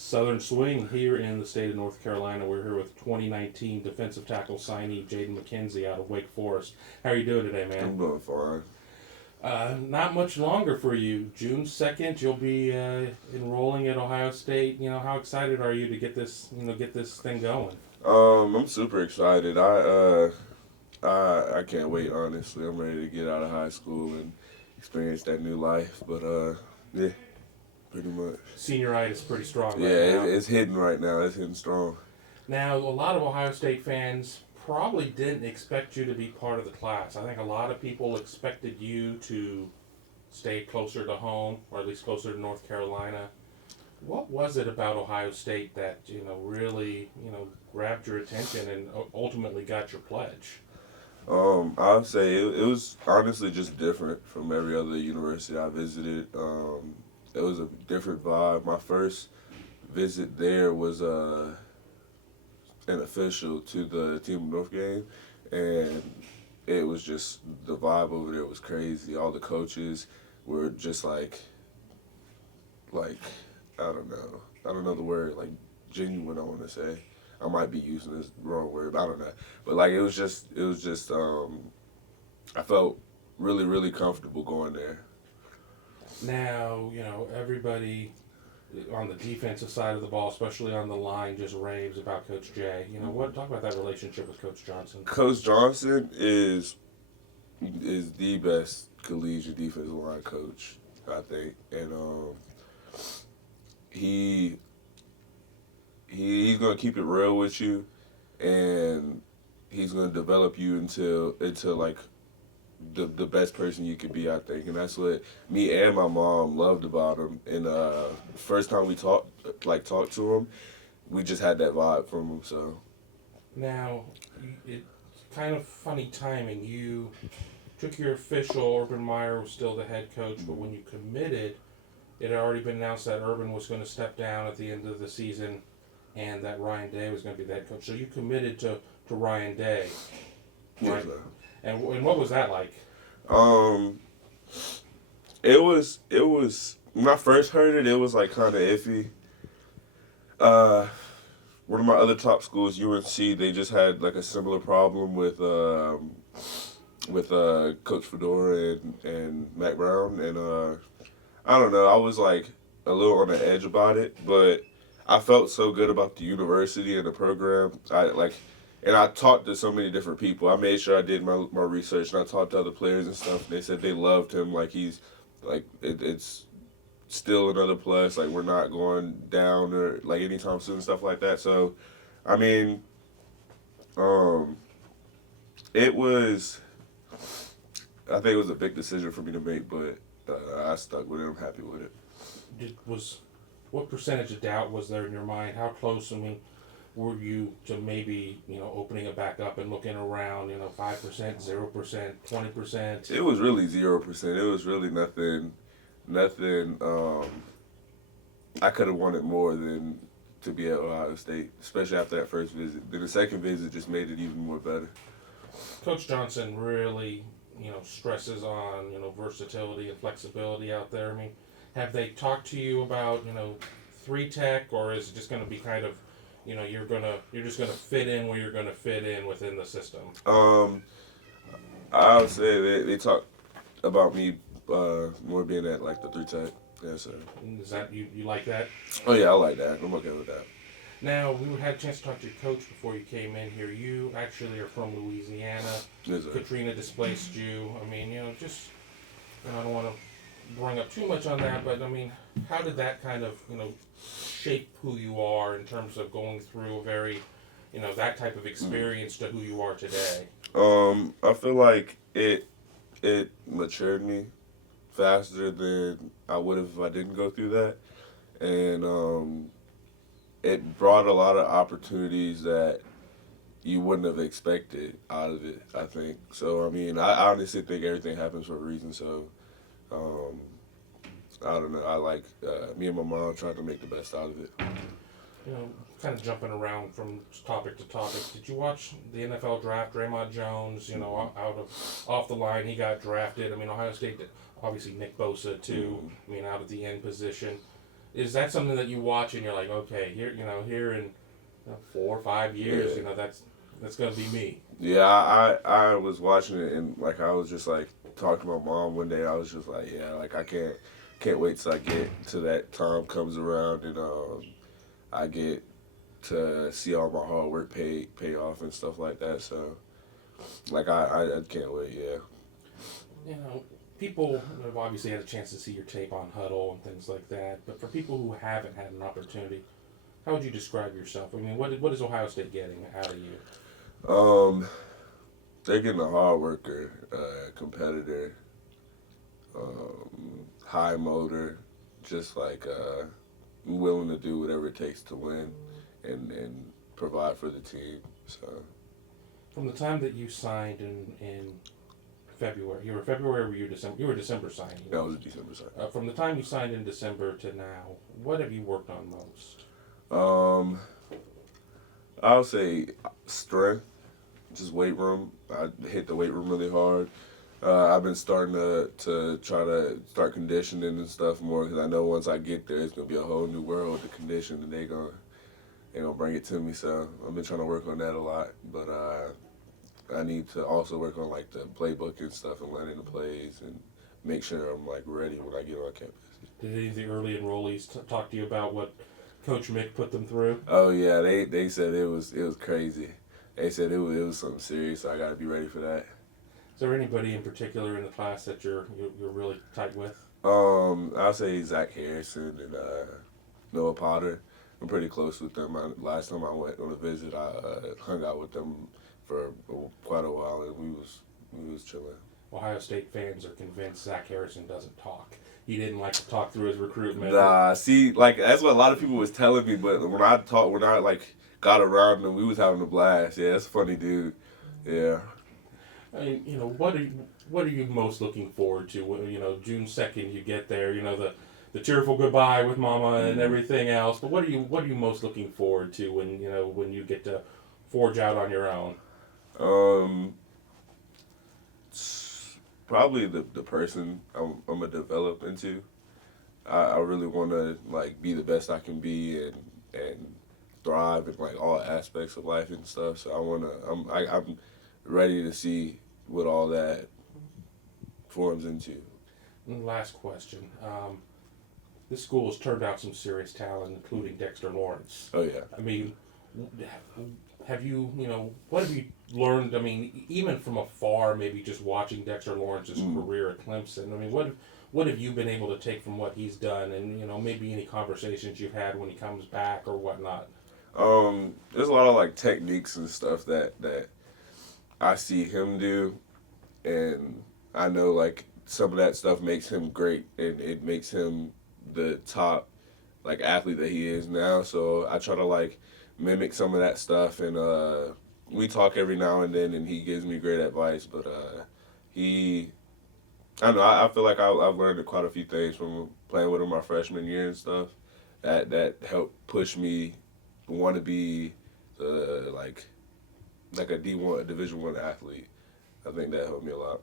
Southern Swing here in the state of North Carolina. We're here with 2019 defensive tackle signee Jaden McKenzie out of Wake Forest. How are you doing today, man? I'm doing fine. Not much longer for you. June 2nd, you'll be enrolling at Ohio State. How excited are you to get this thing going? I'm super excited. I can't wait. Honestly, I'm ready to get out of high school and experience that new life. But yeah, pretty much. Seniorite is pretty strong right Yeah, now. it's hitting right now. It's hitting strong. Now, a lot of Ohio State fans probably didn't expect you to be part of the class. I think a lot of people expected you to stay closer to home, or at least closer to North Carolina. What was it about Ohio State that really grabbed your attention and ultimately got your pledge? I would say it was honestly just different from every other university I visited. It was a different vibe. My first visit there was an official to the Team North game, and it was just the vibe over there was crazy. All the coaches were just like I don't know the word like genuine. I want to say I might be using this wrong word, but I don't know. But like it was just I felt really comfortable going there. Now, everybody on the defensive side of the ball, especially on the line, just raves about Coach Jay. Talk about that relationship with Coach Johnson. Coach Johnson is the best collegiate defensive line coach, I think, and he he's gonna keep it real with you, and he's gonna develop you into like the best person you could be, I think, and that's what me and my mom loved about him. And first time we talked to him, we just had that vibe from him. So Now, it's kind of funny timing. You took your official, Urban Meyer was still the head coach, but when you committed, it had already been announced that Urban was going to step down at the end of the season and that Ryan Day was going to be the head coach. So you committed to Ryan Day. yeah. Right? And what was that like? Um, it was when I first heard it, it was like kind of iffy. Uh, One of my other top schools, UNC, they just had like a similar problem with Coach Fedora and Mac Brown, and I don't know, I was like a little on the edge about it, but I felt so good about the university and the program. And I talked to so many different people. I made sure I did my research, and I talked to other players and stuff. They said they loved him. Like he's like it's still another plus. Like we're not going down or like anytime soon, stuff like that. So, I mean, um, it was. I think it was a big decision for me to make, but I stuck with it. I'm happy with it. What percentage of doubt was there in your mind? How close? I mean, were you to maybe opening it back up and looking around? 5%, 0%, 20%. It was really 0%. It was really nothing. Nothing. I could have wanted more than to be at Ohio State, especially after that first visit. Then the second visit just made it even more better. Coach Johnson really stresses on versatility and flexibility out there. I mean, have they talked to you about 3 tech, or is it just going to be kind of you're just gonna fit in where you're gonna fit in within the system? I would say they talk about me more being at like the 3 tech. Yeah, so. Is that you like that? Oh yeah, I like that. I'm okay with that. Now, we had a chance to talk to your coach before you came in here. You actually are from Louisiana. Yes, sir. Katrina displaced you. I mean, just I don't want to bring up too much on that, but I mean, how did that kind of shape who you are in terms of going through a very that type of experience to who you are today? I feel like it matured me faster than I would have if I didn't go through that, and it brought a lot of opportunities that you wouldn't have expected out of it. I think so. I mean, I honestly think everything happens for a reason. So, um, I don't know. I like me and my mom tried to make the best out of it. Kind of jumping around from topic to topic. Did you watch the NFL draft? Draymond Jones, off the line, he got drafted. I mean, Ohio State, obviously Nick Bosa too. I mean, out of the end position. Is that something that you watch and you're like, okay, here in 4 or 5 years, Yeah. that's gonna be me. Yeah, I was watching it and like I was just like talking to my mom one day. I was just like, yeah, like I can't wait till I get to that time comes around and I get to see all my hard work pay off and stuff like that. So like I can't wait. Yeah. You know, people have obviously had a chance to see your tape on Huddle and things like that, but for people who haven't had an opportunity, how would you describe yourself? I mean, what is Ohio State getting out of you? Um, they're getting a hard worker, competitor, high motor, just like willing to do whatever it takes to win and provide for the team. So From the time that you signed in February, you were February or were you December? You were December signing. that was a December side. From the time you signed in December to now, what have you worked on most? Um, I'll say strength, just weight room. I hit the weight room really hard. I've been starting to try to start conditioning and stuff more because I know once I get there, it's gonna be a whole new world to condition, and they gonna bring it to me. So I've been trying to work on that a lot, but I need to also work on like the playbook and stuff and learning the plays and make sure I'm like ready when I get on campus. Did any of the early enrollees talk to you about what Coach Mick put them through? Oh yeah, they said it was crazy. They said it was something serious. So I got to be ready for that. Is there anybody in particular in the class that you're really tight with? I'll say Zach Harrison and Noah Potter. I'm pretty close with them. Last time I went on a visit, I hung out with them for quite a while, and we was chilling. Ohio State fans are convinced Zach Harrison doesn't talk. He didn't like to talk through his recruitment. Nah, see, like that's what a lot of people was telling me, but when I like got around him, we was having a blast. Yeah, that's a funny dude. Yeah. I mean, what are you most looking forward to? June 2nd, you get there. The tearful goodbye with Mama and everything else. But what are you most looking forward to when you get to forge out on your own? Um, Probably the person I'm gonna develop into. I really want to like be the best I can be and thrive in like all aspects of life and stuff. So I'm ready to see what all that forms into. And last question. This school has turned out some serious talent, including Dexter Lawrence. Oh yeah. I mean, have you, what have you learned? I mean, even from afar, maybe just watching Dexter Lawrence's career at Clemson. I mean, what have you been able to take from what he's done, and maybe any conversations you've had when he comes back or whatnot? There's a lot of like techniques and stuff that I see him do, and I know like some of that stuff makes him great, and it makes him the top like athlete that he is now. So I try to like mimic some of that stuff, and we talk every now and then, and he gives me great advice. But I don't know. I feel like I've learned quite a few things from playing with him my freshman year and stuff. That helped push me want to be like a D1, a Division I athlete. I think that helped me a lot.